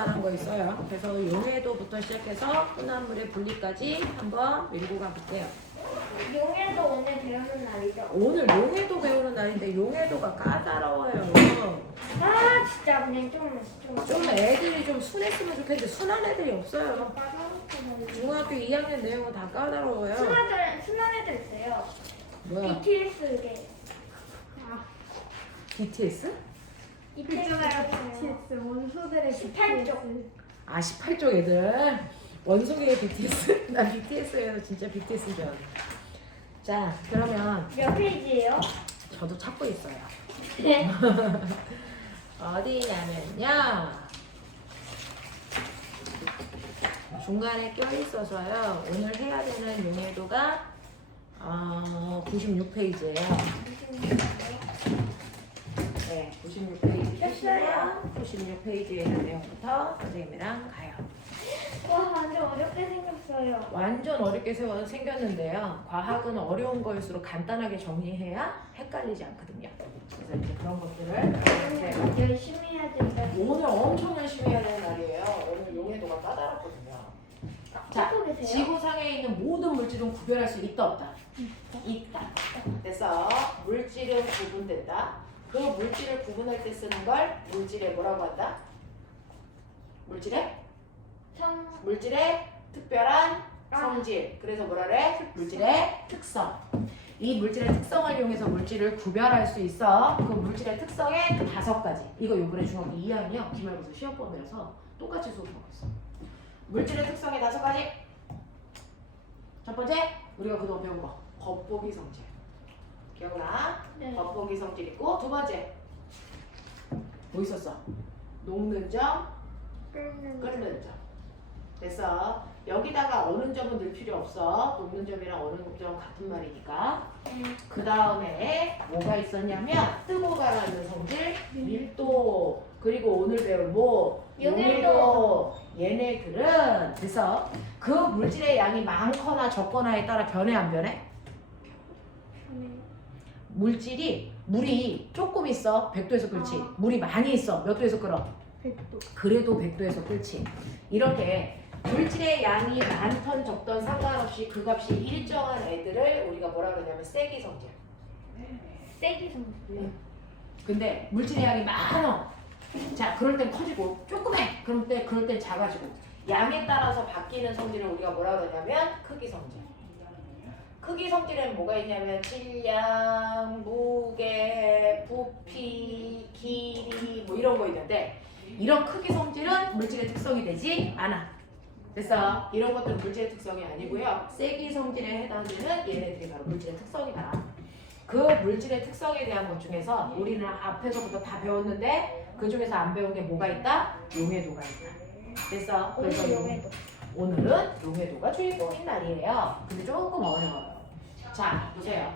만한 거 있어요. 그래서 용해도부터 시작해서 혼합물의 분리까지 한번 밀고 가볼게요. 용해도 오늘 배우는 날이죠. 오늘 용해도 배우는 날인데 용해도가 까다로워요. 아 진짜 그냥 좀 애들이 좀 순했으면 좋겠는데 순한 애들이 없어요. 중학교 2학년 내용은 다 까다로워요. 순한 애들 있어요. 뭐야? BTS 이게. BTS? BTS 원소들의 18쪽. 아 18쪽 애들 원숭이의 BTS? 나 BTS에서 진짜 BTS인 줄 알았네. 자 그러면 몇 페이지예요? 저도 찾고 있어요. 네. 어디냐면요 중간에 껴있어서요 오늘 해야 되는 용해도가 96페이지예요. 네, 96페이지 펴시면 96페이지에 있는 내용부터 선생님이랑 가요. 와 완전 어렵게 생겼어요. 완전 어렵게 생겼는데요. 과학은 어려운 거일수록 간단하게 정리해야 헷갈리지 않거든요. 그래서 이제 그런 것들을 이렇게 열심히 해야 된다. 오늘 엄청 열심히 해야 되는 날이에요. 오늘 용해도가 까다롭거든요. 자, 찾고 계세요? 지구상에 있는 모든 물질은 구별할 수 있다 없다? 있다. 됐어. 물질은 구분된다. 그 물질을 구분할 때 쓰는 걸 물질의 뭐라고 한다? 물질의 특별한 성질. 그래서 뭐라 그래? 물질의 특성. 이 물질의 특성을 이용해서 물질을 구별할 수 있어. 그 물질의 특성의 그 5가지. 이거 요번에 중학교 2학년 기말고사 시험본에서 똑같이 수업하고 있어. 물질의 특성의 5가지. 첫 번째, 우리가 그동안 배운 거. 겉보기 성질. 기억나? 네. 겉보기 성질 있고, 두 번째. 뭐 있었어? 녹는 점, 끓는 점. 됐어. 여기다가 어느 점은 넣을 필요 없어. 녹는 점이랑 어느 점 같은 말이니까. 그 다음에 뭐가 있었냐면 뜨고 가라앉는 성질, 밀도, 그리고 오늘 배울 뭐 용해도. 얘네들은 그래서 그 물질의 양이 많거나 적거나에 따라 변해 안 변해? 물이 조금 있어 100도에서 끓지. 물이 많이 있어 몇 도에서 끓어? 100도. 그래도 100도에서 끓지. 이렇게 물질의 양이 많던 적던 상관없이 그 값이 일정한 애들을 우리가 뭐라 그러냐면 세기 성질. 세기 성질. 근데 물질의 양이 많어. 자, 그럴 땐 커지고 조그매. 그럴 땐 작아지고. 양에 따라서 바뀌는 성질을 우리가 뭐라 그러냐면 크기 성질. 크기 성질에는 뭐가 있냐면 질량, 무게, 부피, 길이 뭐 이런 거 있는데 이런 크기 성질은 물질의 특성이 되지 않아. 됐어? 이런 것들은 물질의 특성이 아니고요. 세기 성질에 해당되는 얘네들이 바로 물질의 특성이다. 그 물질의 특성에 대한 것 중에서 우리는 앞에서부터 다 배웠는데 그 중에서 안 배운 게 뭐가 있다? 용해도가 있다. 됐어? 그래서 오늘은 용해도가 주인공인 날이에요. 근데 조금 어려워요. 자, 보세요.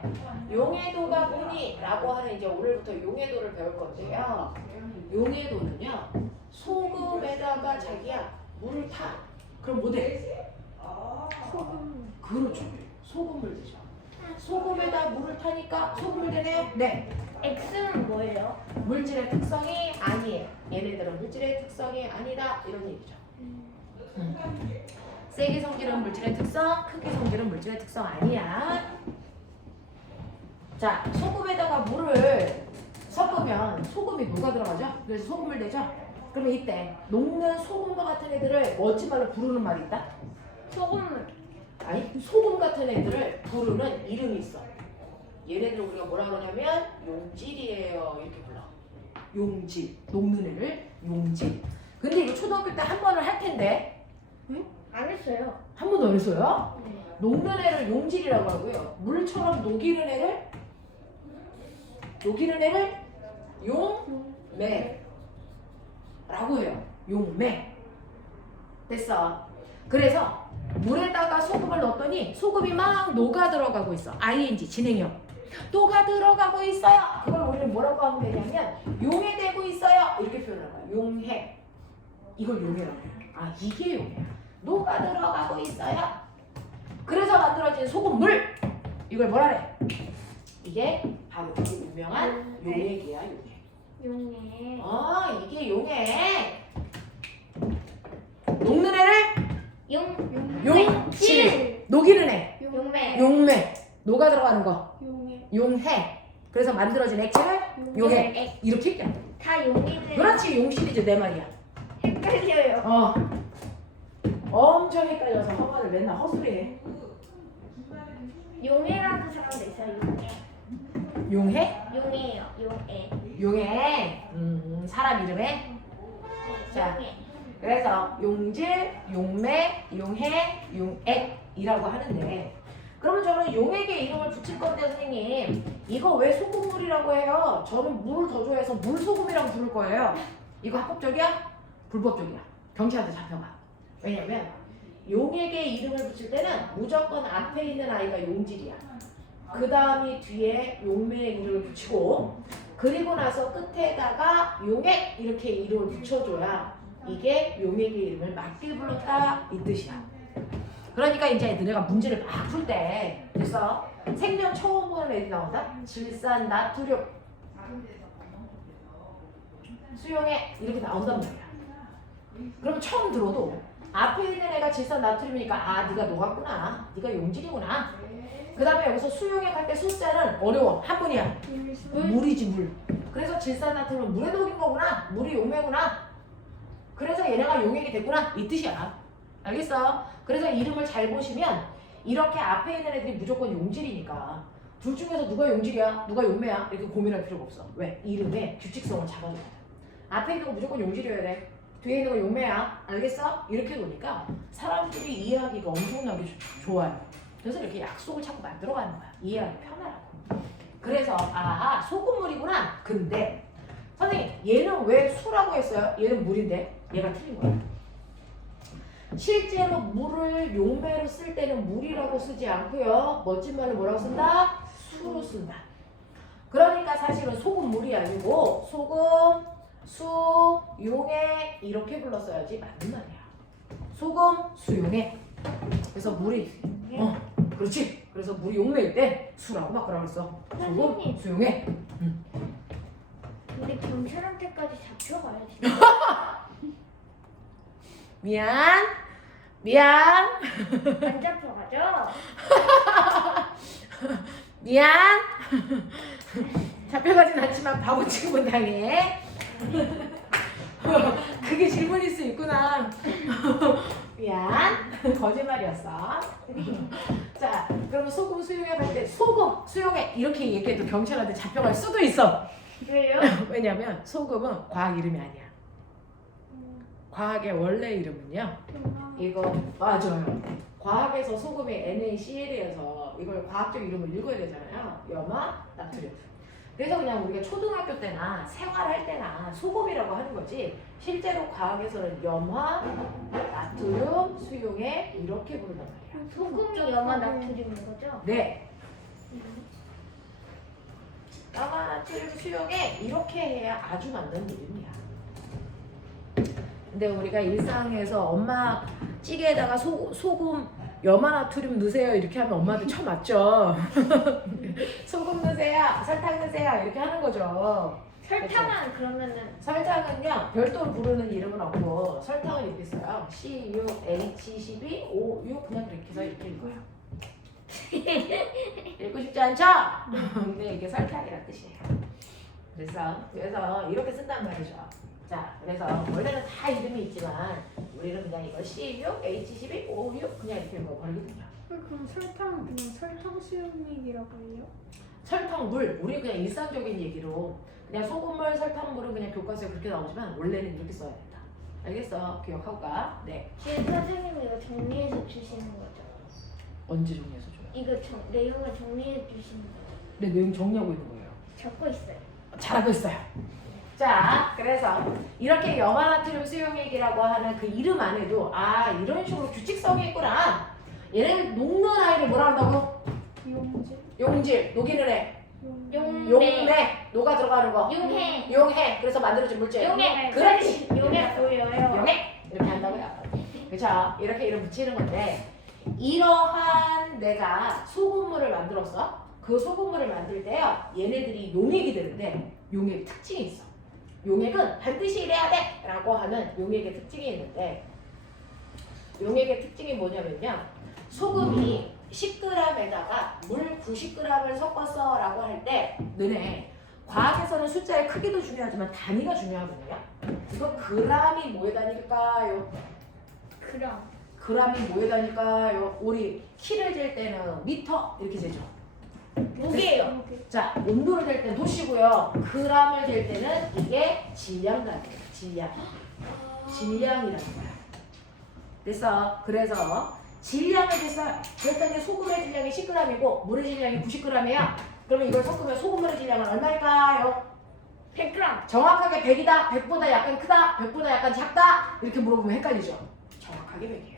용해도가 뭐니? 라고 하는 이제 오늘부터 용해도를 배울 건데요. 용해도는요. 소금에다가 자기야 물을 타. 그럼 뭐 돼? 소금. 그렇죠. 소금을 되죠. 소금에다 물을 타니까 소금을 되네요? 네. X는 뭐예요? 물질의 특성이 아니에요. 얘네들은 물질의 특성이 아니다. 이런 얘기죠. 세기 성질은 물질의 특성, 크기 성질은 물질의 특성 아니야. 자, 소금에다가 물을 섞으면 소금이 뭐가 들어가죠? 그래서 소금을 내죠? 그러면 이때 녹는 소금과 같은 애들을 멋진 말로 부르는 말이 있다? 소금물. 아니, 소금 같은 애들을 부르는 이름이 있어. 얘네들 우리가 뭐라 그러냐면 용질이에요. 이렇게 불러. 용질. 녹는 애를 용질. 근데 이거 초등학교 때 한 번을 할 텐데 안 했어요. 한 번도 안 했어요? 네. 녹는 애를 용질이라고 하고요. 물처럼 녹이는 애를 용매 라고 해요. 용매. 됐어. 그래서 물에다가 소금을 넣었더니 소금이 막 녹아 들어가고 있어. ing 진행형. 녹아 들어가고 있어요. 그걸 우리는 뭐라고 하면 되냐면 용해되고 있어요. 이렇게 표현할 거야. 용해. 이걸 용해라고 해요. 아, 이게 용해야. 녹아 들어가고 있어요. 그래서 만들어진 소금물. 이걸 뭐라 그래? 이게 바로 그 유명한 용해기야, 용해. 용해. 이게 용해. 용칠. 녹이는 해. 용매. 용매. 녹아 들어가는 거. 용해. 용해. 그래서 만들어진 액체를 용해. 이렇게 얘기해. 다 용이들. 그렇지. 용실이지 내 말이야. 헷갈려요. 어. 엄청 헷갈려서 허가를 맨날 헛소리해. 용해라는 사람도 있어요. 용해. 용해? 용해요. 용해. 용해. 사람 이름에. 자. 용해. 그래서 용질, 용매, 용해, 용액이라고 하는데 그러면 저는 용액에 이름을 붙일 건데 선생님 이거 왜 소금물이라고 해요? 저는 물을 더 좋아해서 물소금이라고 부를 거예요. 이거 합법적이야? 불법적이야? 경찰한테 잡혀가. 왜냐면 용액에 이름을 붙일 때는 무조건 앞에 있는 아이가 용질이야. 그 다음이 뒤에 용매의 이름을 붙이고 그리고 나서 끝에다가 용액 이렇게 이름을 붙여줘야 이게 용액의 이름을 맞게 불렀다 이 뜻이야. 그러니까 이제 너네가 문제를 막 풀 때 그래서 생명 처음 보는 애들이 나온다. 질산, 나트륨, 수용액 이렇게 나온단 말이야. 그럼 처음 들어도 앞에 있는 애가 질산, 나트륨이니까 아 네가 녹았구나. 네가 용질이구나. 그 다음에 여기서 수용액 할 때 숫자는 어려워. 한 번이야. 물이지 물. 그래서 질산, 나트륨은 물에 녹인 거구나. 물이 용매구나. 그래서 얘네가 용액이 됐구나 이 뜻이야. 알겠어? 그래서 이름을 잘 보시면 이렇게 앞에 있는 애들이 무조건 용질이니까 둘 중에서 누가 용질이야 누가 용매야 이렇게 고민할 필요가 없어. 왜? 이름에 규칙성을 잡아줘야 돼. 앞에 있는 거 무조건 용질이어야 돼. 뒤에 있는 거 용매야. 알겠어? 이렇게 놓으니까 사람들이 이해하기가 엄청나게 좋아요. 그래서 이렇게 약속을 자꾸 만들어가는 거야. 이해하기 편하라고. 그래서 아 소금물이구나. 근데 선생님 얘는 왜 수라고 했어요? 얘는 물인데 얘가 틀린 거야. 실제로 물을 용매로 쓸 때는 물이라고 쓰지 않고요. 멋진 말로 뭐라고 쓴다? 수로 쓴다. 그러니까 사실은 소금물이 아니고 소금, 수, 용액 이렇게 불렀어야지 맞는 말이야. 소금, 수, 용액. 그래서 물이 그렇지. 그래서 물이 용매일 때 수라고 바꾸라고 했어. 소금, 선생님. 수, 용액. 우리 경찰한테까지 잡혀가야지. 미안. 안 잡혀가죠? 미안. 잡혀가진 않지만 바보 취급은 당해. 그게 질문일 수 있구나. 미안. 거짓말이었어. 자, 그럼 소금 수용액 할 때 소금 수용액 이렇게 얘기해도 경찰한테 잡혀갈 수도 있어. 왜요? 왜냐면 소금은 과학 이름이 아니야. 과학의 원래 이름은요. 이거 맞아요. 과학에서 소금이 NaCl에서 이걸 과학적 이름을 읽어야 되잖아요. 염화, 나트륨. 그래서 그냥 우리가 초등학교 때나 생활할 때나 소금이라고 하는 거지 실제로 과학에서는 염화, 나트륨, 수용액 이렇게 부른단 말이야. 소금이 염화 나트륨인 거죠? 네. 염화, 나트륨, 수용액 이렇게 해야 아주 맞는 이름이야. 근데 우리가 일상에서 엄마 찌개에다가 소금, 염화나트륨 넣으세요 이렇게 하면 엄마들 처음 맞죠? 소금 넣으세요, 설탕 넣으세요 이렇게 하는 거죠. 설탕은 그러면은 설탕은요 별도로 부르는 이름은 없고 설탕은 이렇게 써요. CuH12O6 그냥 그렇게 해서 이렇게 읽어요. 읽고 싶지 않죠? 근데 이게 설탕이란 뜻이에요. 그래서 이렇게 쓴단 말이죠. 자, 그래서 원래는 다 이름이 있지만 우리는 그냥 이거 CU, H12, O6 그냥 이렇게 읽어버리거든요. 그럼 설탕은 그냥 설탕 수용액이라고 해요? 설탕물, 우리 그냥 일상적인 얘기로 그냥 소금물, 설탕물은 그냥 교과서에 그렇게 나오지만 원래는 이렇게 써야 된다. 알겠어? 기억하고 가. 네. 지금 선생님이 이거 정리해서 주시는 거죠? 언제 정리해서 줘요? 이거 내용을 정리해 주시는 거죠? 네, 내용 정리하고 있는 거예요. 적고 있어요. 잘하고 있어요. 자, 그래서 이렇게 염화나트륨 수용액이라고 하는 그 이름 안에도 아 이런 식으로 규칙성이 있구나. 얘는 녹는 아이를 뭐라 한다고? 용질. 용질, 녹이는 애. 용매. 용매, 녹아 들어가는 거. 용해. 용해, 그래서 만들어진 물질. 용해. 그렇지. 용해 보여요. 용해 이렇게 한다고요. 그렇죠? 이렇게 이름 붙이는 건데 이러한 내가 소금물을 만들었어. 그 소금물을 만들 때요 얘네들이 용액이 되는데 용액 특징이 있어. 용액은 반드시 이래야 돼 라고 하는 용액의 특징이 있는데 용액의 특징이 뭐냐면요. 소금이 10g에다가 물 90g을 섞었어 라고 할 때 너네 과학에서는 숫자의 크기도 중요하지만 단위가 중요하거든요. 이거 그람이 뭐에 단위일까요? 그럼 그람이 뭐에 단위일까요? 우리 키를 잴 때는 미터 이렇게 재죠. 무게요. 자, 온도를 잴 때는 도시고요. 그람을 잴 때는 이게 질량단위예요. 질량이라는 거야. 그래서 질량을 그랬더니 소금의 질량이 10g이고 물의 질량이 90g이야. 그러면 이걸 섞으면 소금물의 질량은 얼마일까요? 100g. 정확하게 100이다, 100보다 약간 크다, 100보다 약간 작다 이렇게 물어보면 헷갈리죠? 정확하게 100이에요.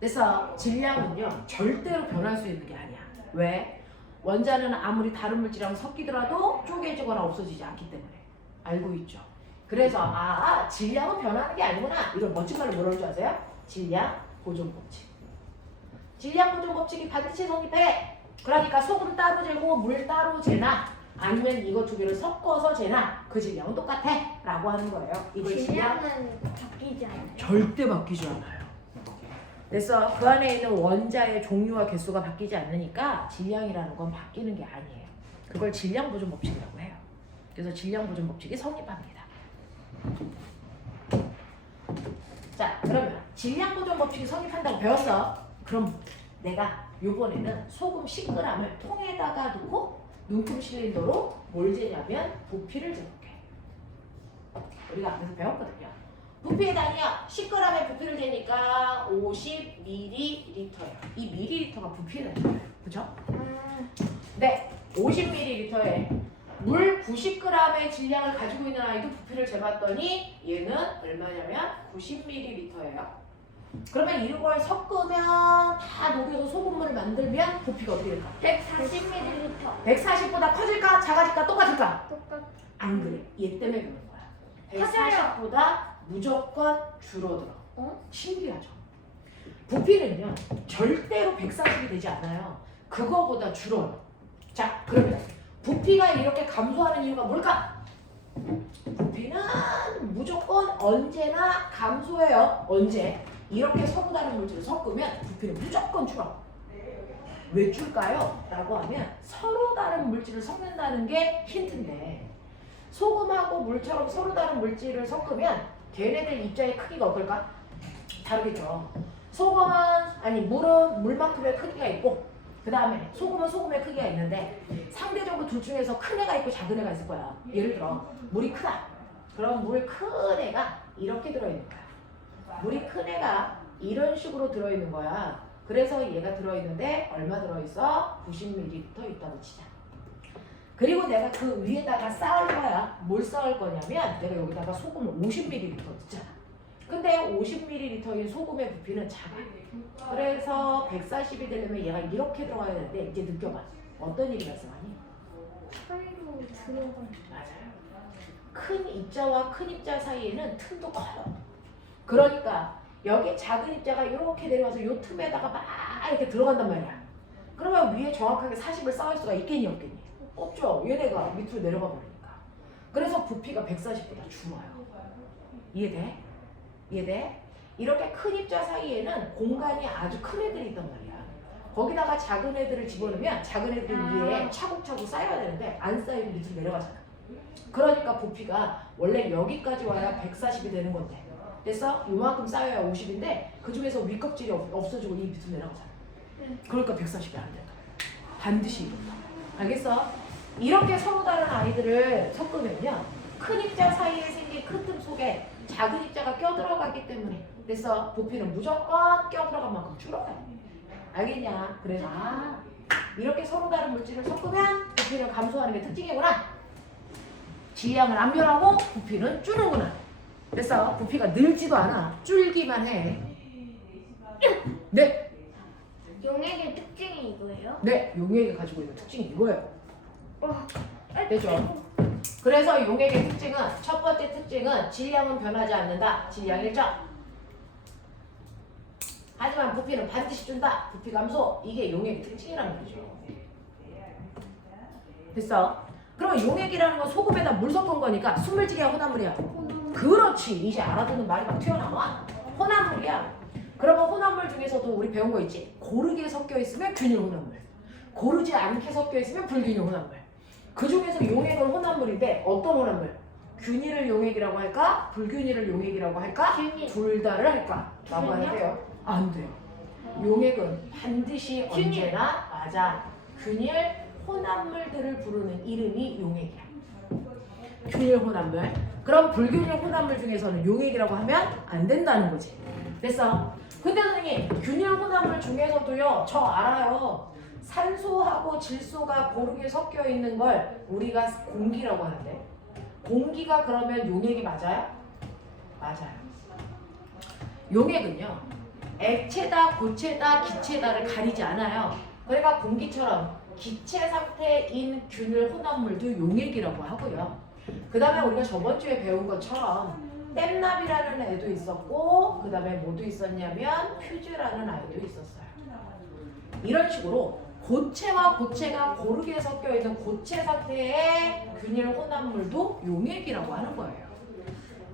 그래서 질량은요 절대로 변할 수 있는 게 아니야. 왜? 원자는 아무리 다른 물질이랑 섞이더라도 쪼개지거나 없어지지 않기 때문에 알고 있죠. 그래서 질량은 변하는 게 아니구나. 이걸 멋진 말로 뭐라는 줄 아세요? 질량 보존 법칙. 질량 보존 법칙이 반드시 성립해. 그러니까 소금 따로 재고 물 따로 재나 아니면 이거 두 개를 섞어서 재나 그 질량은 똑같아 라고 하는 거예요. 이걸 질량은 바뀌지 않아요. 절대 바뀌지 않아요. 그래서 그 안에 있는 원자의 종류와 개수가 바뀌지 않으니까 질량이라는 건 바뀌는 게 아니에요. 그걸 질량 보존 법칙이라고 해요. 그래서 질량 보존 법칙이 성립합니다. 자, 그러면 질량 보존 법칙이 성립한다고 배웠어. 그럼 내가 요번에는 소금 10g을 통에다가 두고 눈금 실린더로 뭘 재냐면 부피를 재볼게. 우리가 앞에서 배웠거든요. 부피의 단위요. 10g의 부피를 재니까 50ml예요. 이 ml가 부피의 단위예요. 그죠? 네, 50ml에 물 90g의 질량을 가지고 있는 아이도 부피를 재봤더니 얘는 얼마냐면 90ml예요. 그러면 이걸 섞으면 다 녹여서 소금물을 만들면 부피가 어떻게 될까? 140ml. 140보다 커질까? 작아질까? 똑같을까? 똑같. 안 그래. 얘 때문에 그런 거야. 커져요. 140보다 무조건 줄어들어. 어? 신기하죠? 부피는요 절대로 140이 되지 않아요. 그거보다 줄어요. 자, 그러면 부피가 이렇게 감소하는 이유가 뭘까? 부피는 무조건 언제나 감소해요. 언제? 이렇게 서로 다른 물질을 섞으면 부피는 무조건 줄어. 왜 줄까요? 라고 하면 서로 다른 물질을 섞는다는 게 힌트인데 소금하고 물처럼 서로 다른 물질을 섞으면 걔네들 입자의 크기가 어떨까? 다르겠죠. 물은 물만큼의 크기가 있고 그 다음에 소금은 소금의 크기가 있는데 상대적으로 둘 중에서 큰 애가 있고 작은 애가 있을 거야. 예를 들어 물이 크다. 그럼 물 큰 애가 이렇게 들어있는 거야. 물이 큰 애가 이런 식으로 들어있는 거야. 그래서 얘가 들어있는데 얼마 들어있어? 90ml 있다고 치자. 그리고 내가 그 위에다가 쌓을 거야. 뭘 쌓을 거냐면 내가 여기다가 소금을 50ml 넣잖아. 근데 50ml의 소금의 부피는 작아. 그래서 140이 되려면 얘가 이렇게 들어가야 되는데 이제 느껴봐. 어떤 일이 발생하니? 사이로 들어가. 맞아요. 큰 입자와 큰 입자 사이에는 틈도 커요. 그러니까 여기 작은 입자가 이렇게 내려와서 요 틈에다가 막 이렇게 들어간단 말이야. 그러면 위에 정확하게 40을 쌓을 수가 있겠니 없겠니? 없죠. 얘네가 밑으로 내려가 버리니까. 그래서 부피가 140보다 줄어요. 이해돼? 이해돼? 이렇게 큰 입자 사이에는 공간이 아주 큰 애들이 있단 말이야. 거기다가 작은 애들을 집어넣으면 작은 애들이 위에 차곡차곡 쌓여야 되는데 안 쌓이고 밑으로 내려가잖아. 그러니까 부피가 원래 여기까지 와야 140이 되는 건데 됐어? 요만큼 쌓여야 50인데 그 중에서 위 껍질이 없어지고 이 밑으로 내려가잖아. 그러니까 140이 안 된다. 반드시 이런다. 알겠어? 이렇게 서로 다른 아이들을 섞으면요 큰 입자 사이에 생긴 큰 틈 속에 작은 입자가 껴들어가기 때문에 그래서 부피는 무조건 껴들어간 만큼 줄어요. 알겠냐? 그래서 이렇게 서로 다른 물질을 섞으면 부피는 감소하는 게 특징이구나. 질량은 안 변하고 부피는 줄는구나. 그래서 부피가 늘지도 않아. 줄기만 해. 네. 용액의 특징이 이거예요? 네. 용액이 가지고 있는 특징이 이거예요. 되죠? 그래서 용액의 특징은 첫 번째 특징은 질량은 변하지 않는다. 질량 일정. 하지만 부피는 반드시 준다. 부피 감소. 이게 용액의 특징이라는 거죠. 됐어? 그러면 용액이라는 건 소금에다 물 섞은 거니까 순물질이야 혼합물이야? 그렇지. 이제 알아듣는 말이 막 튀어나와. 혼합물이야. 그러면 혼합물 중에서도 우리 배운 거 있지? 고르게 섞여 있으면 균일 혼합물. 고르지 않게 섞여 있으면 불균일 혼합물. 그 중에서 용액은 혼합물인데 어떤 혼합물? 균일을 용액이라고 할까? 불균일을 용액이라고 할까? 균일. 둘 다를 할까? 라고 해야 돼요? 안 돼요. 용액은 반드시 균일. 언제나 맞아. 균일 혼합물들을 부르는 이름이 용액이야. 균일 혼합물. 그럼 불균일 혼합물 중에서는 용액이라고 하면 안 된다는 거지. 됐어? 근데 선생님 균일 혼합물 중에서도요 저 알아요. 산소하고 질소가 고르게 섞여 있는 걸 우리가 공기라고 하는데 공기가 그러면 용액이 맞아요? 맞아요. 용액은요 액체다 고체다 기체다를 가리지 않아요. 그러니까 공기처럼 기체 상태인 균일 혼합물도 용액이라고 하고요. 그 다음에 우리가 저번 주에 배운 것처럼 땜납이라는 애도 있었고 그 다음에 뭐도 있었냐면 퓨즈라는 아이도 있었어요. 이런 식으로 고체와 고체가 고르게 섞여 있는 고체 상태의 균일 혼합물도 용액이라고 하는 거예요.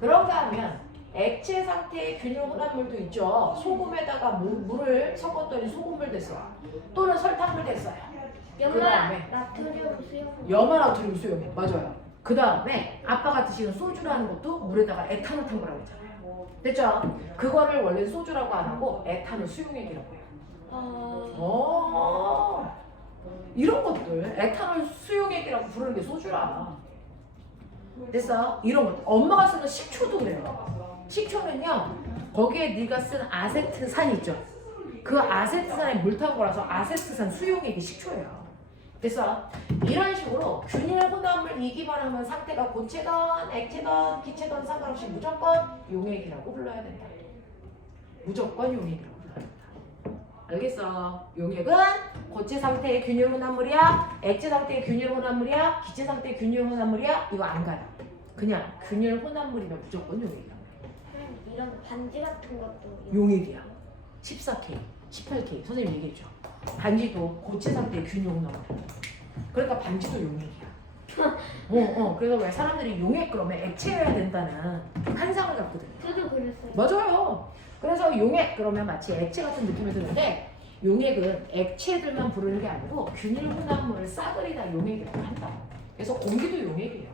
그런가 하면 액체 상태의 균일 혼합물도 있죠. 소금에다가 물을 섞었더니 소금물 됐어요. 또는 설탕물 됐어요. 염화, 그다음에 나트륨, 수용. 염화 나트륨 수용액 맞아요. 그 다음에 아빠가 드시는 소주라는 것도 물에다가 에탄올 탄 거라고 했잖아요. 됐죠? 그거를 원래 소주라고 안 하고 에탄올 수용액이라고 해요. 이런 것들 에탄올 수용액이라고 부르는 게 소주라. 됐어? 이런 것들 엄마가 쓰는 식초도 그래요. 식초는요 거기에 네가 쓴 아세트산 있죠? 그 아세트산에 물 탄 거라서 아세트산 수용액이 식초예요. 됐어? 이런 식으로 균일 혼합물이기만 하면 상태가 고체든 액체든 기체든 상관없이 무조건 용액이라고 불러야 된다. 무조건 용액이라고 불러야 된다. 알겠어? 용액은 고체 상태의 균일 혼합물이야, 액체 상태의 균일 혼합물이야, 기체 상태의 균일 혼합물이야. 이거 안 가요. 그냥 균일 혼합물이면 무조건 용액이야. 이런 반지 같은 것도 용액이야. 14K, 18K 선생님 얘기했죠. 반지도 고체 상태의 균일 혼합물. 그러니까 반지도 용액이야. 그래서 왜 사람들이 용액 그러면 액체여야 된다는 환상을 갖거든. 저도 그랬어요. 맞아요. 그래서 용액 그러면 마치 액체 같은 느낌이 드는데 용액은 액체들만 부르는 게 아니고 균일 혼합물을 싸그리 다 용액이라고 한다. 그래서 공기도 용액이에요.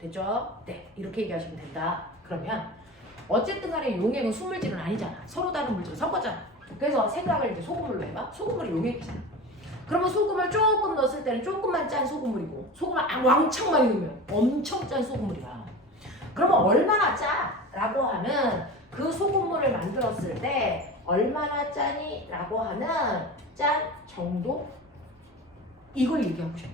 됐죠? 네, 이렇게 얘기하시면 된다. 그러면 어쨌든 간에 용액은 순물질은 아니잖아. 서로 다른 물질을 섞었잖아. 그래서 생각을 이제 소금물로 해봐. 소금물이 용액이잖아. 그러면 소금을 조금 넣었을 때는 조금만 짠 소금물이고 소금을 왕창 많이 넣으면 엄청 짠 소금물이야. 그러면 얼마나 짜? 라고 하면 그 소금물을 만들었을 때 얼마나 짜니? 라고 하는 짠 정도? 이걸 얘기하고 싶어.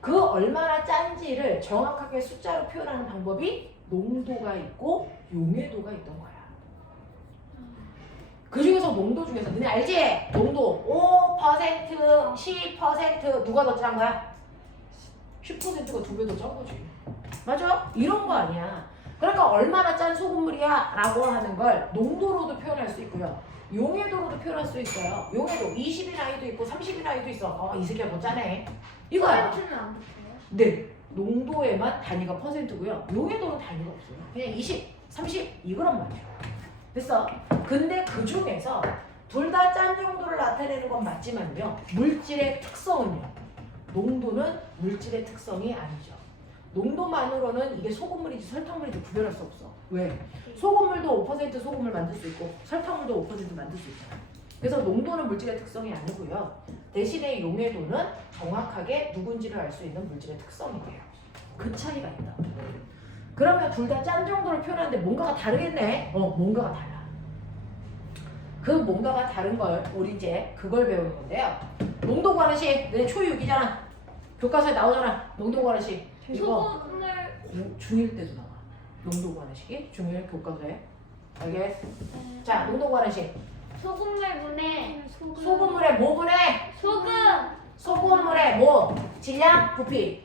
그 얼마나 짠지를 정확하게 숫자로 표현하는 방법이 농도가 있고 용해도가 있던 거야. 그 중에서 농도 중에서 너네 알지? 농도 5%, 10% 누가 더 짠 거야? 10%가 2배 더 짠 거지. 맞아? 이런 거 아니야. 그러니까 얼마나 짠 소금물이야 라고 하는 걸 농도로도 표현할 수 있고요. 용해도로도 표현할 수 있어요. 용해도 20인 아이도 있고 30인 아이도 있어. 이 새끼가 더 짜네. 이거야. 퍼센트는 안 붙어요? 네. 농도에만 단위가 퍼센트고요. 용해도는 단위가 없어요. 그냥 20, 30 이거란 말이에요. 됐어? 근데 그 중에서 둘 다 짠 정도를 나타내는 건 맞지만요. 물질의 특성은요. 농도는 물질의 특성이 아니죠. 농도만으로는 이게 소금물인지 설탕물인지 구별할 수 없어. 왜? 소금물도 5% 소금을 만들 수 있고 설탕물도 5% 만들 수 있잖아. 그래서 농도는 물질의 특성이 아니고요. 대신에 용해도는 정확하게 누군지를 알 수 있는 물질의 특성이에요. 그 차이가 있다. 그러면 둘 다 짠 정도를 표현하는데 뭔가가 다르겠네? 뭔가가 달라. 그 뭔가가 다른 걸 우리 이제 그걸 배우는 건데요. 농도 관한식, 내 초6이잖아. 교과서에 나오잖아. 농도 관한식. 이거 소금을 중1 때도 나와. 농도 관한식이 중1 교과서에. 알겠어? 자, 농도 관한식. 소금물 분해 소금물에 뭐 분해? 소금 소금물에 뭐? 질량, 부피.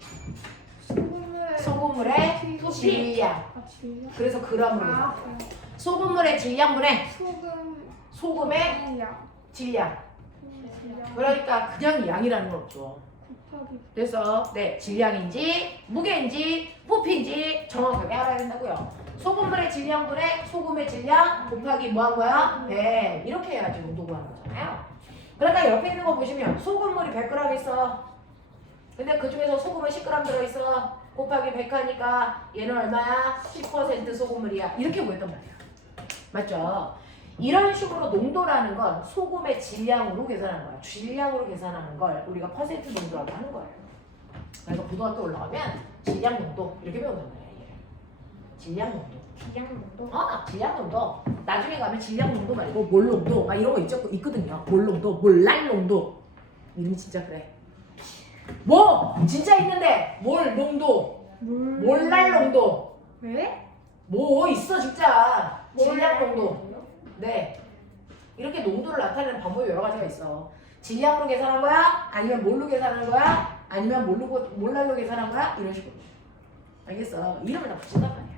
소금물에 소금물의 부피. 질량. 질량. 그래서 그람으로 해서. 아, 소금물의 질량 분해. 소금의 소금의 양. 질량. 질량 그러니까 그냥 양이라는 건 없죠. 곱하기 그래서 네, 질량인지 무게인지 부피인지 정확하게 알아야 된다고요. 소금물의 질량분의 소금의 질량 곱하기 뭐 한 거야? 100. 이렇게 해야지 농도 구하는 거잖아요. 그러니까 옆에 있는 거 보시면 소금물이 100g 있어. 근데 그 중에서 소금은 10g 들어있어. 곱하기 100 하니까 얘는 얼마야? 10% 소금물이야. 이렇게 구했단 말이야. 맞죠? 이런 식으로 농도라는 건 소금의 질량으로 계산하는 거야. 질량으로 계산하는 걸 우리가 퍼센트 농도라고 하는 거예요. 그래서 고등학교 올라가면 질량 농도 이렇게 배운단 말이야. 얘를. 질량 농도. 질량 농도. 질량 농도. 나중에 가면 질량 농도 말고 몰 농도 막 이런 거 있거든요. 몰 농도, 몰랄 농도. 이름 진짜 그래. 뭐 진짜 있는데 몰 농도, 몰랄 농도. 왜? 뭐 있어 진짜. 질량 농도. 농도. 네. 이렇게 농도를 나타내는 방법이 여러 가지가 있어. 질량으로 계산한 거야? 아니면 뭘로 계산한 거야? 아니면 몰랄로 계산한 거야? 이런 식으로. 알겠어? 이름을 다 붙인단 말이야.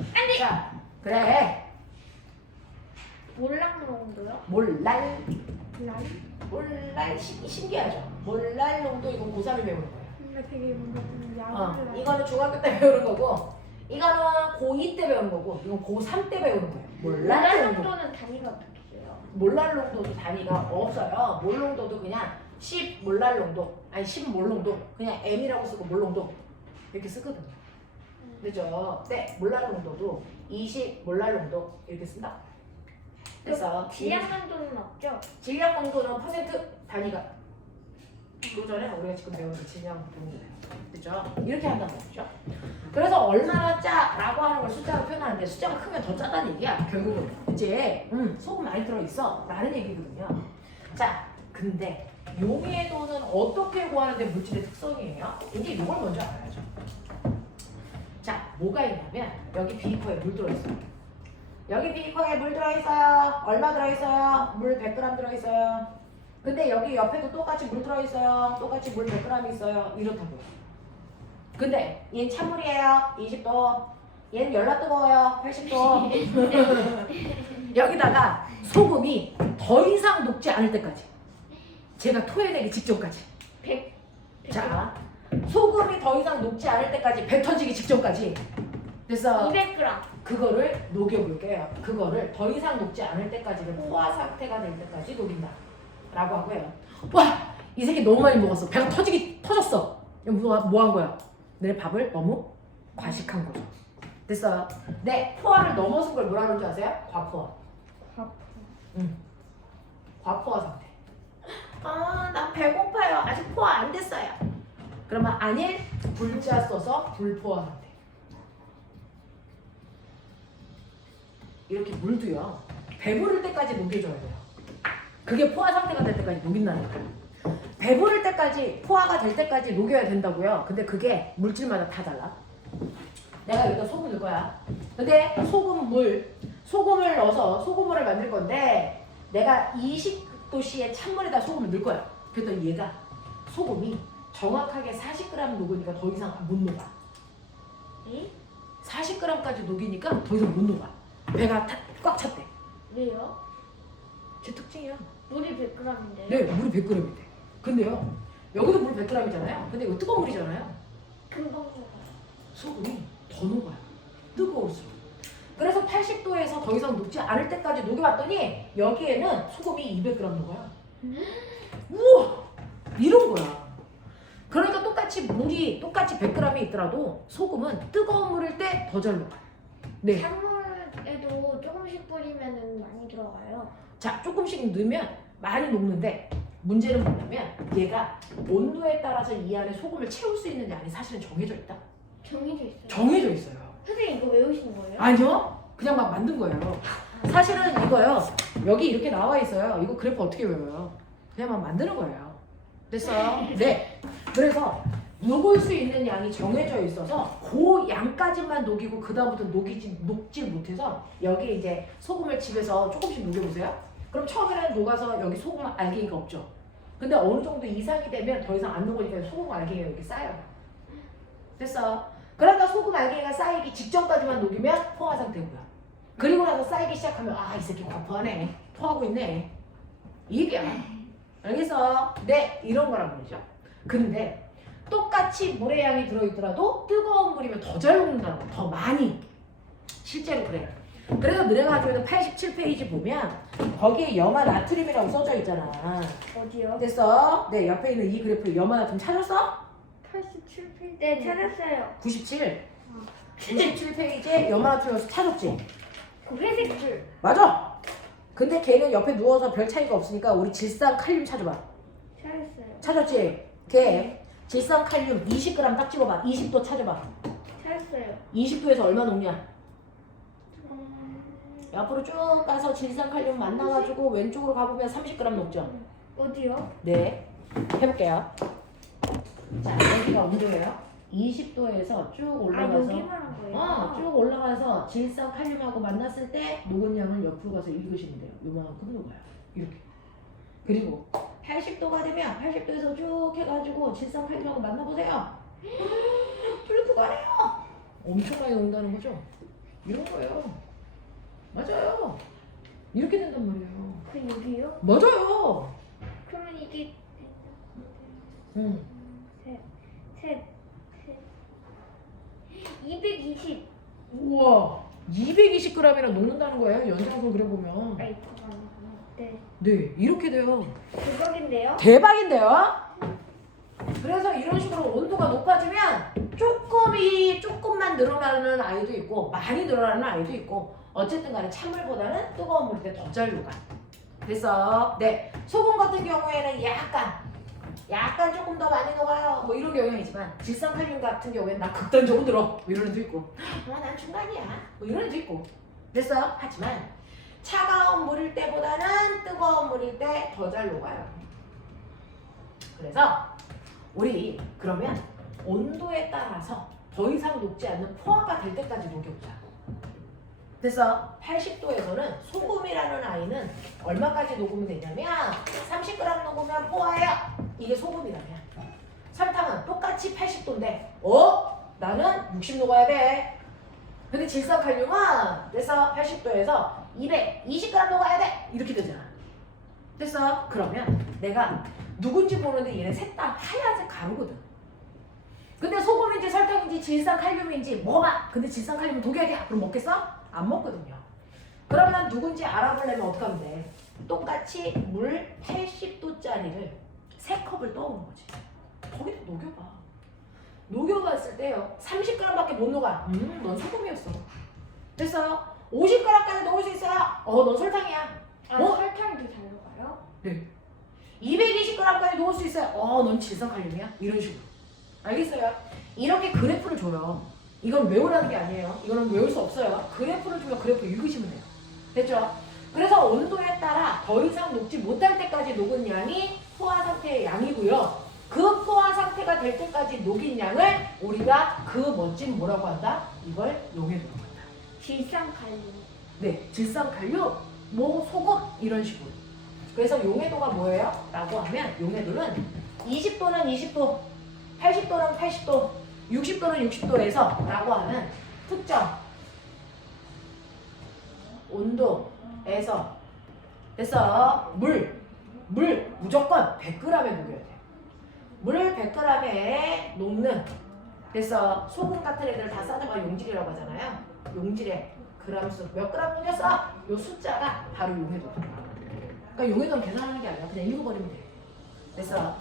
안돼. 자, 그래. 몰랑 농도요? 몰랄. 난? 몰랄 신기하죠? 몰랄 농도 이건 고3이 배우는 거야. 근데 되게 뭔가 좀 야한. 이거는 중학교 때 배우는 거고, 이거는 고2 때 배우는 거고, 이건 고3 때 배우는 거예요. 몰랄 몰랑 농도. 농도는 단위가 어떻게 돼요? 몰랄 농도도 단위가 없어요. 몰 농도도 그냥 10 몰랄 농도, 아니 10 몰 농도, 그냥 M이라고 쓰고 몰 농도 이렇게 쓰거든요. 그죠? 네, 몰랄 농도도 20 몰랄 농도 이렇게 쓴다. 그래서 질량 농도는 없죠? 질량 농도는 퍼센트 단위가 그 전에 우리가 지금 배운 그 질량 농도예요. 그죠? 이렇게 한단 말이죠. 그래서 얼마나 짜라고 하는 걸 숫자로 표현하는데 숫자가 크면 더 짜다는 얘기야. 결국은 이제 소금 많이 들어있어 라는 얘기거든요. 자, 근데 용해도는 어떻게 구하는데 물질의 특성이에요? 이제 이걸 먼저 알아야죠. 자, 뭐가 있냐면 여기 비커에 물 들어있어요. 여기 비커에 물 들어있어요. 얼마 들어있어요? 물 100g 들어있어요. 근데 여기 옆에도 똑같이 물 들어있어요. 똑같이 물 100g 있어요. 이렇다고요. 근데 얘는 찬물이에요. 20도. 얘는 열나 뜨거워요. 80도. 여기다가 소금이 더 이상 녹지 않을 때까지. 제가 토해내기 직전까지. 100. 자, 소금이 더 이상 녹지 않을 때까지 배 터지기 직전까지. 그래서 200g. 그거를 녹여볼게요. 그거를 더 이상 녹지 않을 때까지는 포화 상태가 될 때까지 녹인다. 라고 하고요. 와! 이 새끼 너무 많이 먹었어. 배가 터졌어. 뭐 한 거야? 내 밥을 너무 과식한 거죠. 됐어요. 네, 포화를 넘어선 걸 뭐라 그러는 줄 아세요? 과포화. 과포화 상태. 나 배고파요. 아직 포화 안 됐어요. 그러면 아닐, 불자 써서 불포화 상태. 이렇게 물도요. 배부를 때까지 녹여줘야 돼요. 그게 포화 상태가 될 때까지 녹인다는 거예요. 배부를 때까지, 포화가 될 때까지 녹여야 된다고요. 근데 그게 물질마다 다 달라. 내가 여기다 소금 넣을 거야. 근데 소금을 넣어서 소금물을 만들 건데 내가 20도씨의 찬물에다 소금을 넣을 거야. 그랬더니 얘가 소금이 정확하게 40g 녹으니까 더 이상 못 녹아. 40g까지 녹이니까 더 이상 못 녹아. 배가 꽉 찼대. 왜요? 제 특징이야. 물이 100g인데. 네, 물이 100g이 돼. 근데요, 여기도 물 100g이잖아요. 근데 이거 뜨거운 물이잖아요. 금방 녹아요. 소금이 더 녹아요. 뜨거울수록. 그래서 80도에서 더 이상 녹지 않을 때까지 녹여봤더니 여기에는 소금이 200g 녹아요. 우와! 이런 거야. 그러니까 물이 똑같이 100g이 있더라도 소금은 뜨거운 물일 때 더 잘 녹아요. 네. 찬물에도 조금씩 뿌리면 많이 들어가요. 자, 조금씩 넣으면 많이 녹는데 문제는 뭐냐면 얘가 온도에 따라서 이 안에 소금을 채울 수 있는 양이 사실은 정해져 있다. 정해져 있어요. 정해져 있어요. 선생님 이거 외우신 거예요? 아니요. 그냥 막 만든 거예요. 사실은 이거요. 여기 이렇게 나와 있어요. 이거 그래프 어떻게 외워요? 그냥 막 만드는 거예요. 됐어요? 네. 그래서 녹을 수 있는 양이 정해져 있어서 그 양까지만 녹이고 그 다음부터 녹질 못해서 여기 이제 소금을 집에서 조금씩 녹여보세요. 그럼 처음에는 녹아서 여기 소금 알갱이가 없죠. 근데 어느 정도 이상이 되면 더 이상 안 녹으니까 소금 알갱이가 이렇게 쌓여요. 됐어. 그러니까 소금 알갱이가 쌓이기 직전까지만 녹이면 포화 상태고요. 그리고 나서 쌓이기 시작하면 이 새끼 과포하네. 토하고 있네. 이 얘기야. 알겠어? 네, 이런 거란 말이죠. 근데 똑같이 물의 양이 들어있더라도 뜨거운 물이면 더 잘 녹는다는 거. 더 많이. 실제로 그래. 그래서 너네가 가지고 있는 87페이지 보면 거기에 염화 나트륨이라고 써져 있잖아. 어디요? 됐어? 네, 옆에 있는 이 그래프 염화 나트륨 찾았어? 87페이지. 네, 찾았어요. 97. 97페이지에 염화 나트륨 찾았지? 그 회색 줄. 맞아. 근데 걔는 옆에 누워서 별 차이가 없으니까 우리 질산 칼륨 찾아봐. 찾았어요. 찾았지? 걔 질산 칼륨 20g 딱 찍어봐. 20도 찾아봐. 찾았어요. 20도에서 얼마 녹냐? 옆으로 쭉 가서 질산 칼륨 만나가지고 왼쪽으로 가보면 30g 녹죠? 어디요? 네. 해볼게요. 자, 여기가 온도예요. 20도에서 쭉 아, 올라가서 여기만 한 거예요? 쭉 올라가서 질산 칼륨하고 만났을 때 녹은 양을 옆으로 가서 읽으시면 돼요. 요만큼 녹아요. 이렇게. 그리고 80도가 되면 80도에서 쭉 해가지고 질산 칼륨하고 만나보세요. 뚫고 가네요. 엄청 많이 녹는다는 거죠? 이런 거예요. 맞아요. 이렇게 된단 말이에요. 그 여기요? 맞아요. 그러면 이게 응. 셋 220. 우와. 220g이나 녹는다는 거예요. 연장선 그려보면. 아이, 그거 네. 네, 이렇게 돼요. 대박인데요? 대박인데요? 그래서 이런 식으로 온도가 높아지면 조금만 늘어나는 아이도 있고 많이 늘어나는 아이도 있고 어쨌든 간에 찬물보다는 뜨거운 물일 때 더 잘 녹아. 그래서 네, 소금 같은 경우에는 약간 조금 더 많이 녹아요. 뭐 이런 경향이지만 질산칼륨 같은 경우에는 나 극단적으로 늘어. 뭐 이런 애도 있고 난 중간이야. 뭐 이런 애도 있고. 그래서 하지만 차가운 물일 때보다는 뜨거운 물일 때 더 잘 녹아요. 그래서 우리 그러면 온도에 따라서 더 이상 녹지 않는 포화가 될 때까지 녹여보자. 그래서 80도에서는 소금이라는 아이는 얼마까지 녹으면 되냐면 30g 녹으면 포화예요. 이게 소금이라면. 설탕은 똑같이 80도인데 나는 60 녹아야 돼. 근데 질산칼륨은 그래서 80도에서 220g 녹아야 돼. 이렇게 되잖아. 그래서 그러면 내가 누군지 모르는데 얘네 셋 다 하얀색 가루거든. 근데 소금인지 설탕인지 질산칼륨인지 먹어봐. 근데 질산칼륨은 독약이야. 그럼 먹겠어? 안 먹거든요. 그러면 누군지 알아보려면 어떻게 하면 돼? 똑같이 물 80도짜리를 3컵을 떠오는 거지. 거기다 녹여봐. 녹여봤을 때요. 30g밖에 못 녹아. 넌 소금이었어. 그래서 50g까지 녹을 수 있어요. 넌 설탕이야. 설탕이 더 잘 녹아요? 네. 220g까지 녹을 수 있어요. 넌 질산칼륨이야. 이런 식으로. 알겠어요? 이렇게 그래프를 줘요. 이건 외우라는 게 아니에요. 이거는 외울 수 없어요. 그래프를 주면 그래프 읽으시면 돼요. 됐죠? 그래서 온도에 따라 더 이상 녹지 못할 때까지 녹은 양이 포화 상태의 양이고요. 그 포화 상태가 될 때까지 녹인 양을 우리가 그 멋진 뭐라고 한다? 이걸 용해도라고 한다. 질산칼륨. 네, 질산칼륨, 뭐 소금 이런 식으로. 그래서 용해도가 뭐예요? 라고 하면 용해도는 20도는 20도, 80도는 80도, 60도는 60도에서 라고 하는 특정 온도에서 그래서 물 무조건 100g에 녹여야 돼. 물 100g에 녹는 그래서 소금 같은 애들 다 싸다가 용질이라고 하잖아요. 용질에 그람수 몇 그램 녹였어? 요 숫자가 바로 용해도다. 그러니까 용해도는 계산하는 게 아니라 그냥 읽어버리면 돼. 그래서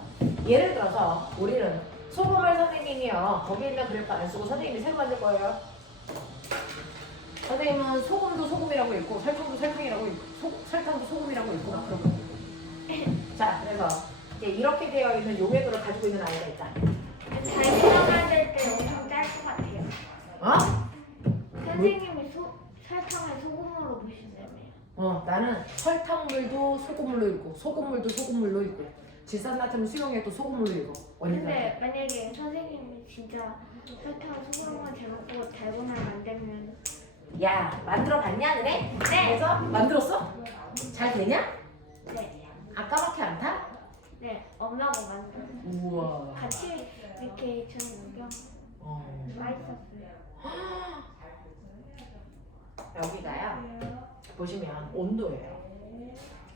예를 들어서 우리는 소금을 선생님이요. 거기 있는 그래프 안 쓰고 선생님이 새로 만들 거예요. 선생님은 소금도 소금이라고 읽고 설탕도 설탕이라고 읽고 설탕도 소금이라고 읽고 막 그런 거. 자, 그래서 이제 이렇게 되어 있는 용해도를 가지고 있는 아이가 있다. 잘 들어가야 될 때 엄청 짤 것 같아요. 선생님이 설탕을 소금으로 보신다며요. 나는 설탕물도 소금물로 읽고 소금물도 소금물로 읽고 질산나트륨 수용액도 소금물로 읽고. 근데 만약에 선생님이 진짜 설탕 소금만 재놓고 달고나 만들면 야, 만들어 봤냐 그래? 네. 그래서 만들었어? 잘 되냐? 네. 아까밖에 안 타? 네, 엄마가 만들었어요. 우와. 같이 이렇게 저는 먹여 맛있었어요. 여기가요. 보시면 온도예요.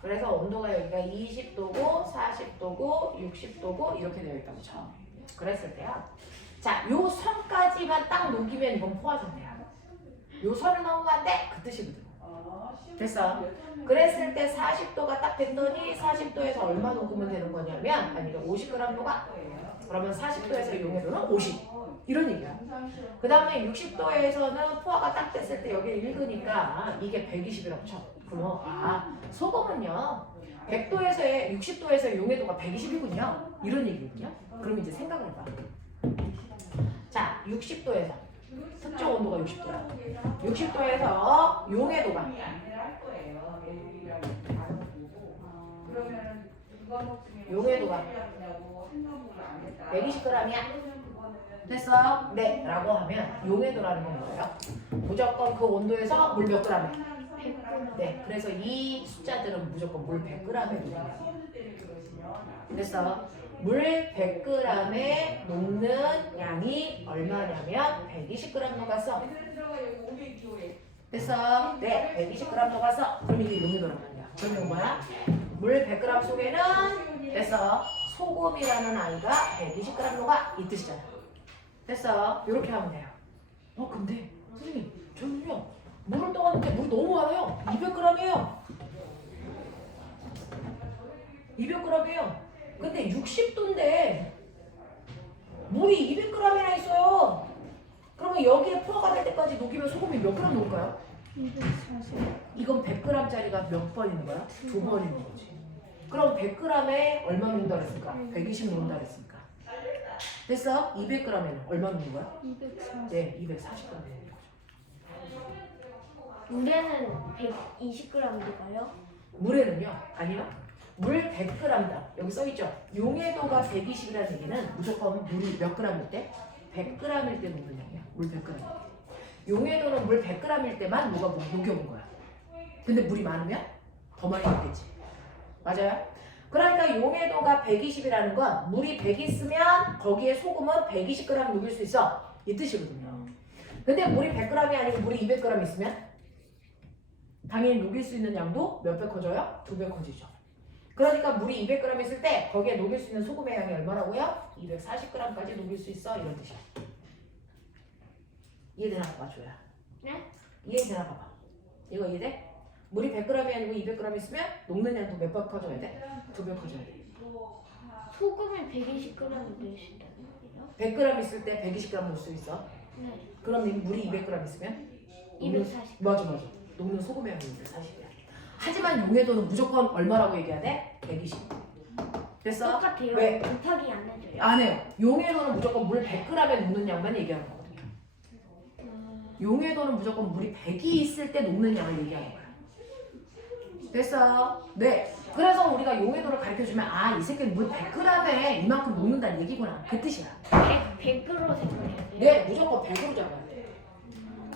그래서 온도가 여기가 20도고 40도고 60도고 이렇게 되어 있다고 쳐. 그랬을 때요. 자, 요 선까지만 딱 녹이면 이건 포화 상태야. 요 선을 넘으면 안 돼. 그 뜻이거든. 됐어. 그랬을 때 40도가 딱 됐더니 40도에서 얼마 녹으면 되는 거냐면 아니 50g 녹아. 그러면 40도에서 용해도는 50. 이런 얘기야. 그 다음에 60도에서는 포화가 딱 됐을 때 여기 읽으니까 이게 120이라고 쳐. 그럼 소금은요 100도에서의 60도에서 용해도가 120이군요. 이런 얘기거든요. 그럼 이제 생각을 해봐. 자 60도에서 특정 온도가 60도야. 60도에서 용해도가 용해도가 120g이야. 됐어? 네 라고 하면 용해도라는 건 뭐예요? 무조건 그 온도에서 물 몇 g이야? 100g. 네, 그래서 이 숫자들은 무조건 물 100g에 녹아요. 됐어? 물 100g에 녹는 양이 얼마냐면 120g 녹았어. 됐어? 네, 120g 녹았어. 그럼 이게 용해도란 말이야. 그럼 이건 뭐야? 물 100g 속에는 됐어? 소금이라는 아이가 120g 녹아. 이 뜻이잖아. 됐어? 이렇게 하면 돼요. 근데 선생님 저는요 물을 떠갔는데 물이 너무 많아요. 200g이에요. 200g이에요. 근데 60도인데 물이 200g이나 있어요. 그러면 여기에 포화가 될 때까지 녹이면 소금이 몇 g 녹을까요? 240. 이건 100g짜리가 몇 번 있는 거야? 2번 있는 거지. 그럼 100g에 얼마 녹는다 그랬을까? 120 녹는다 그랬으니까. 됐어? 200g에는 얼마 녹는 거야? 240. 네, 240g 녹는 거죠. 물에는 120g 녹아요? 물에는요? 아니요. 물 100g당 여기 써있죠? 용해도가 120이라는 얘기는 무조건 물이 몇 g일 때? 100g일 때 녹는 양이야. 물 100g일 때. 용해도는 물 100g일 때만 녹여본 거야. 근데 물이 많으면 더 많이 녹겠지. 맞아요? 그러니까 용해도가 120이라는 건 물이 100 있으면 거기에 소금은 120g 녹일 수 있어. 이 뜻이거든요. 근데 물이 100g이 아니고 물이 200g 있으면 당연히 녹일 수 있는 양도 몇 배 커져요? 2배 커지죠. 그러니까 물이 200g 있을 때 거기에 녹일 수 있는 소금의 양이 얼마라고요? 240g까지 녹일 수 있어. 이런 뜻이야. 이해되나 봐봐 줘야. 네? 이해되나 봐봐. 이거 이해돼? 물이 100g이 아니고 200g 있으면 녹는 양도 몇 배 커져야 돼? 2배 커져야 돼. 소금을 120g 넣으신다는 거예요? 100g 있을 때 120g 넣을 수 있어. 네. 그럼 이 물이 200g 있으면 240. 맞아. 녹는 소금의 양이 240이야. 하지만 용해도는 무조건 얼마라고 얘기해야 돼? 120. 됐어? 똑같아요. 왜? 곱하기 안 해줘요. 안 해요. 용해도는 무조건 물 100g에 녹는 양만 얘기하는 거거든요. 용해도는 무조건 물이 100이 있을 때 녹는 양을 얘기하는 거야. 됐어? 네. 그래서 우리가 용해도를 가르쳐주면 이 새끼는 물 100g에 이만큼 녹는다는 얘기구나. 그 뜻이야. 100으로 생각해야 돼요? 네, 무조건 100으로 잡아야 돼.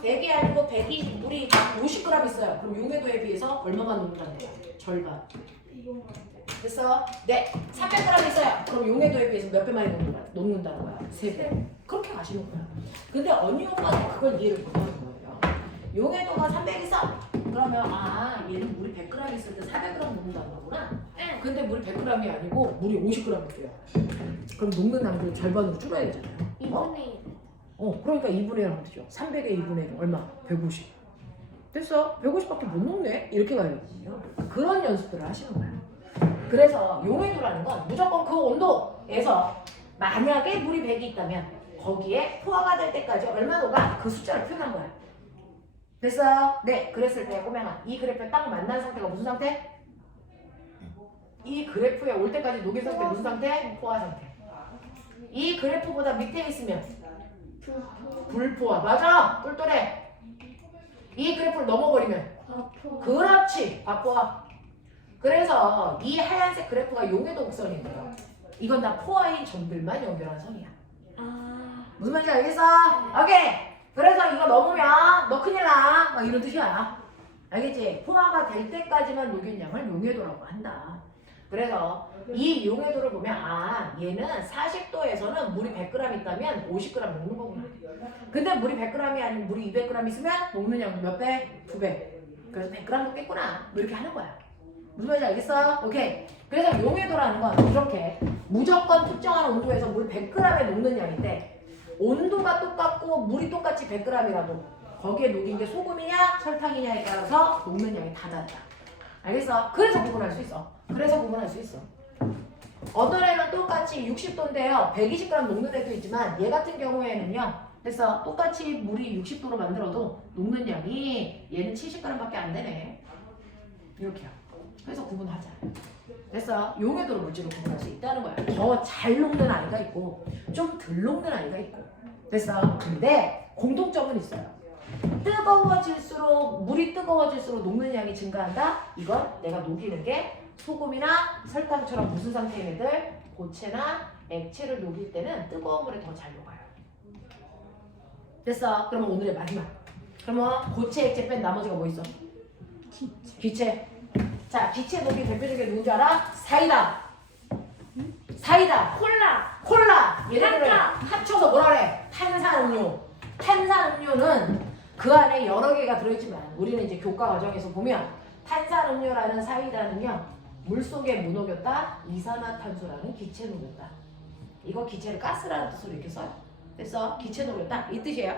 100이 아니고 100이 물이 50g 있어요. 그럼 용해도에 비해서 얼마만 녹는다는 거야? 절반. 됐어? 네. 300g 있어요. 그럼 용해도에 비해서 몇 배 많이 녹는다는 거야? 3배. 그렇게 가시는 거야. 근데 어느 형과는 그걸 이해를 못하는 거예요. 용해도가 300 있어. 그러면 얘는 물이 100g 있을 때 400g 녹는다는 거구나. 네. 근데 물이 100g이 아니고 물이 50g 있어요. 그럼 녹는 양을 절반으로 줄여야 되잖아요. 2분의 1. 그러니까 2분의 1 하면 되죠. 300에 2분의 1은 얼마? 150. 됐어? 150밖에 못 녹네? 이렇게 가야 되거든요. 그런 연습들을 하시는 거예요. 그래서 용해도라는 건 무조건 그 온도에서 만약에 물이 100이 있다면 거기에 포화가 될 때까지 얼마 녹아? 그 숫자를 표현한 거야. 됐어? 네. 그랬을 때 꼬맹아, 이 그래프에 딱 만난 상태가 무슨 상태? 이 그래프에 올 때까지 녹인 상태 무슨 상태? 포화 상태. 이 그래프보다 밑에 있으면 불포화. 맞아. 똘똘해. 이 그래프를 넘어버리면 그렇지. 과포화. 그래서 이 하얀색 그래프가 용해도 곡선인 거예요. 이건 다 포화인 점들만 연결한 선이야. 무슨 말인지 알겠어? 오케이. 그래서 이거 넘으면 너 큰일 나. 막 이런 뜻이야. 알겠지? 포화가 될 때까지만 녹인 양을 용해도라고 한다. 그래서 이 용해도를 보면 얘는 40도에서는 물이 100g 있다면 50g 녹는 거구나. 근데 물이 100g이 아니고 물이 200g 있으면 녹는 양은 몇 배? 2배. 그래서 100g 녹겠구나. 뭐 이렇게 하는 거야. 무슨 말인지 알겠어? 오케이. 그래서 용해도라는 건 이렇게 무조건 특정한 온도에서 물 100g에 녹는 양인데 온도가 똑같고 물이 똑같이 100g이라도 거기에 녹인 게 소금이냐 설탕이냐에 따라서 녹는 양이 다 다르다. 알겠어? 그래서 구분할 수 있어. 그래서 구분할 수 있어. 어떤 애는 똑같이 60도인데요. 120g 녹는 애도 있지만 얘 같은 경우에는요. 그래서 똑같이 물이 60도로 만들어도 녹는 양이 얘는 70g밖에 안 되네. 이렇게요. 그래서 구분하자. 그래서 용해도로 물질을 구분할 수 있다는 거야. 더 잘 녹는 아이가 있고 좀 덜 녹는 아이가 있고. 그래서 근데 공통점은 있어요. 뜨거워질수록 물이 뜨거워질수록 녹는 양이 증가한다. 이건 내가 녹이는 게 소금이나 설탕처럼 무슨 상태인 애들 고체나 액체를 녹일 때는 뜨거운 물에 더 잘 녹아요. 됐어. 그러면 오늘의 마지막. 그러면 고체, 액체 뺀 나머지가 뭐 있어? 기체. 자, 기체 녹이 대표적인 누군지 알아? 사이다. 사이다. 콜라. 얘네들을 합쳐서 뭐라 그래? 탄산음료. 탄산음료는 그 안에 여러 개가 들어있지만 우리는 이제 교과 과정에서 보면 탄산음료라는 사이다는요. 물속에 무녹였다 이산화탄소라는 기체 녹였다. 이거 기체를 가스라는 뜻으로 이렇게 써요. 그래서 기체 녹였다 이 뜻이에요.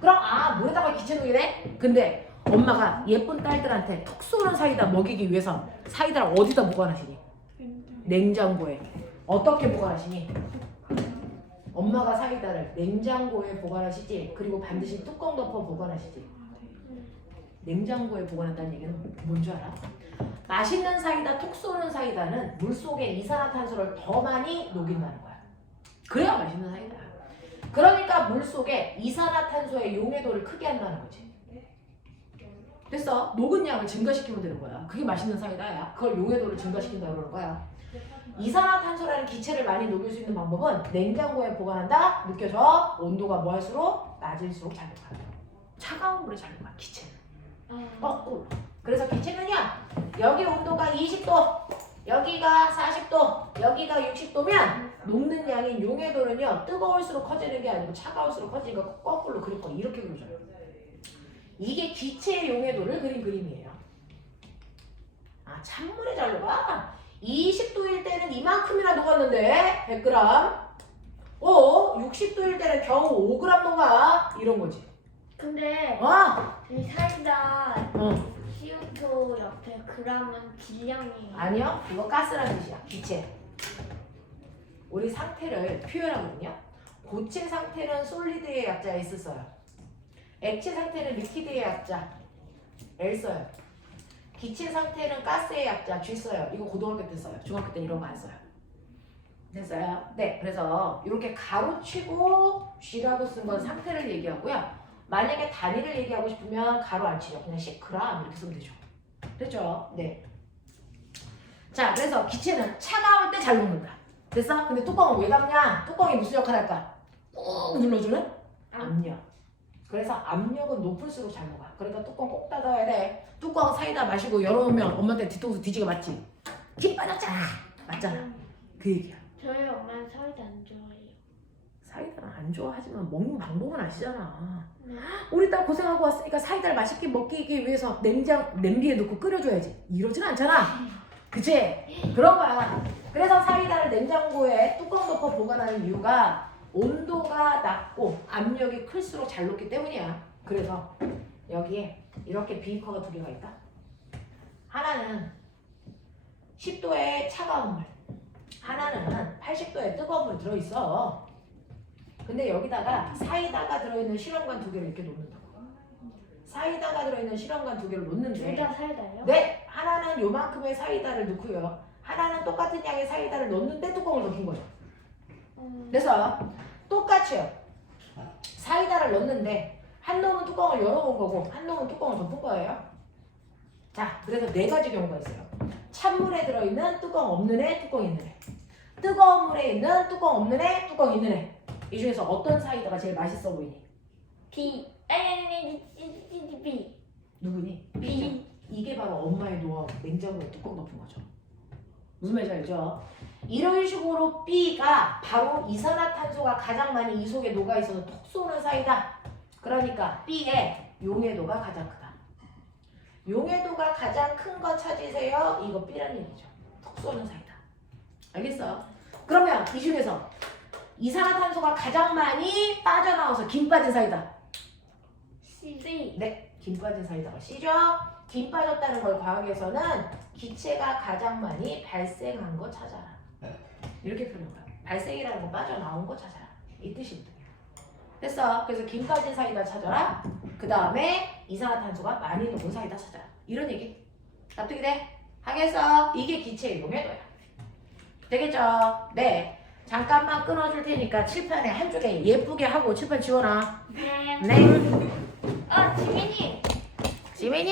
그럼 물에다가 기체 녹이네? 근데 엄마가 예쁜 딸들한테 톡 쏘는 사이다 먹이기 위해서 사이다를 어디다 보관하시니? 냉장고에. 어떻게 보관하시니? 엄마가 사이다를 냉장고에 보관하시지. 그리고 반드시 뚜껑 덮어 보관하시지. 냉장고에 보관한다는 얘기는 뭔 줄 알아? 맛있는 사이다, 톡 쏘는 사이다는 물속에 이산화탄소를 더 많이 녹인다는 거야. 그래야 맛있는 사이다. 그러니까 물속에 이산화탄소의 용해도를 크게 한다는 거지. 됐어? 녹은 양을 증가시키면 되는 거야. 그게 맛있는 사이다야. 그걸 용해도를 증가시킨다고 그러는 거야. 이산화탄소라는 기체를 많이 녹일 수 있는 방법은 냉장고에 보관한다. 느껴져? 온도가 뭐 할수록 낮을수록 잘 녹아. 차가운 물에 잘 녹아, 기체는. 거꾸로. 그래서 기체는요. 여기 온도가 20도, 여기가 40도, 여기가 60도면 녹는 양인 용해도는요. 뜨거울수록 커지는 게 아니고 차가울수록 커지니까 거꾸로 그릴 거 이렇게 그려줘요. 이게 기체의 용해도를 그린 그림이에요. 찬물에 잘 녹아? 20도일 때는 이만큼이나 녹았는데 100g. 60도일 때는 겨우 5g 녹아. 이런 거지. 근데 이 사이다 CO2 옆에 g은 질량이에요. 아니요. 이거 가스라는 뜻이야. 기체. 우리 상태를 표현하거든요. 고체 상태는 솔리드의 약자 S 써요. 액체 상태는 리퀴드의 약자 L 써요. 기체 상태는 가스의 약자 G 써요. 이거 고등학교 때 써요. 중학교 때 이런 거 안 써요. 됐어요? 네. 그래서 이렇게 가로치고 G라고 쓴 건 상태를 얘기하고요. 만약에 단위를 얘기하고 싶으면 가로 안 치죠. 그냥 10g 이렇게 쓰면 되죠. 됐죠? 네. 자, 그래서 기체는 차가울 때 잘 녹는다. 됐어? 근데 뚜껑은 왜 닫냐? 뚜껑이 무슨 역할을 할까? 꾹 눌러주는 압력. 그래서 압력은 높을수록 잘 녹아. 그러니까 뚜껑 꼭 닫아야 돼. 뚜껑 사이다 마시고 열어오면 엄마한테 뒤통수 뒤지게 맞지? 김 빠졌잖아. 맞잖아. 그 얘기야. 저희 엄마는 사이다 안 좋아해요. 사이다는 안 좋아하지만 먹는 방법은 아시잖아. 네. 우리 딸 고생하고 왔으니까 사이다를 맛있게 먹기 위해서 냄비에 넣고 끓여줘야지. 이러진 않잖아. 그치? 그런 거야. 그래서 사이다를 냉장고에 뚜껑 덮어 보관하는 이유가 온도가 낮고 압력이 클수록 잘 녹기 때문이야. 그래서 여기에 이렇게 비커가 두 개가 있다. 하나는 10도의 차가운 물, 하나는 80도의 뜨거운 물이 들어있어. 근데 여기다가 사이다가 들어있는 실험관 두 개를 이렇게 놓는다고. 사이다가 들어있는 실험관 두 개를 놓는데 둘 다 사이다예요? 네! 하나는 요만큼의 사이다를 넣고요. 하나는 똑같은 양의 사이다를 넣는데 뚜껑을 덮은 거죠. 그래서 똑같이요. 사이다를 넣는데 한 놈은 뚜껑을 열어본 거고 한 놈은 뚜껑을 덮은 거예요. 자, 그래서 네 가지 경우가 있어요. 찬물에 들어있는 뚜껑 없는 애, 뚜껑 있는 애. 뜨거운 물에 있는 뚜껑 없는 애, 뚜껑 있는 애. 이 중에서 어떤 사이다가 제일 맛있어 보이니? B. B. 누구니? B. 이게 바로 엄마의 노하우. 냉장고에 뚜껑 덮은 거죠. 무슨 말인지 알죠? 이런 식으로 B가 바로 이산화탄소가 가장 많이 이 속에 녹아있어서 톡 쏘는 사이다. 그러니까 B의 용해도가 가장 크다. 용해도가 가장 큰 거 찾으세요. 이거 B라는 얘기죠. 톡 쏘는 사이다. 알겠어? 그러면 이 중에서 이산화탄소가 가장 많이 빠져나와서 김 빠진 사이다. C. 네, 김 빠진 사이다가 C죠. 김 빠졌다는 걸 과학에서는 기체가 가장 많이 발생한 거 찾아라. 이렇게 표현해요. 발생이라는 거 빠져나온 거 찾아라. 이 뜻이거든요. 됐어. 그래서 김 빠진 사이다 찾아라. 그 다음에 이산화탄소가 많이 녹은 사이다 찾아라. 이런 얘기. 납득이 돼? 하겠어. 이게 기체 이동의 도야. 되겠죠? 네. 잠깐만 끊어줄 테니까 칠판에 한쪽에 예쁘게 하고 칠판 지워놔. 네. 네. 지민이. 지민이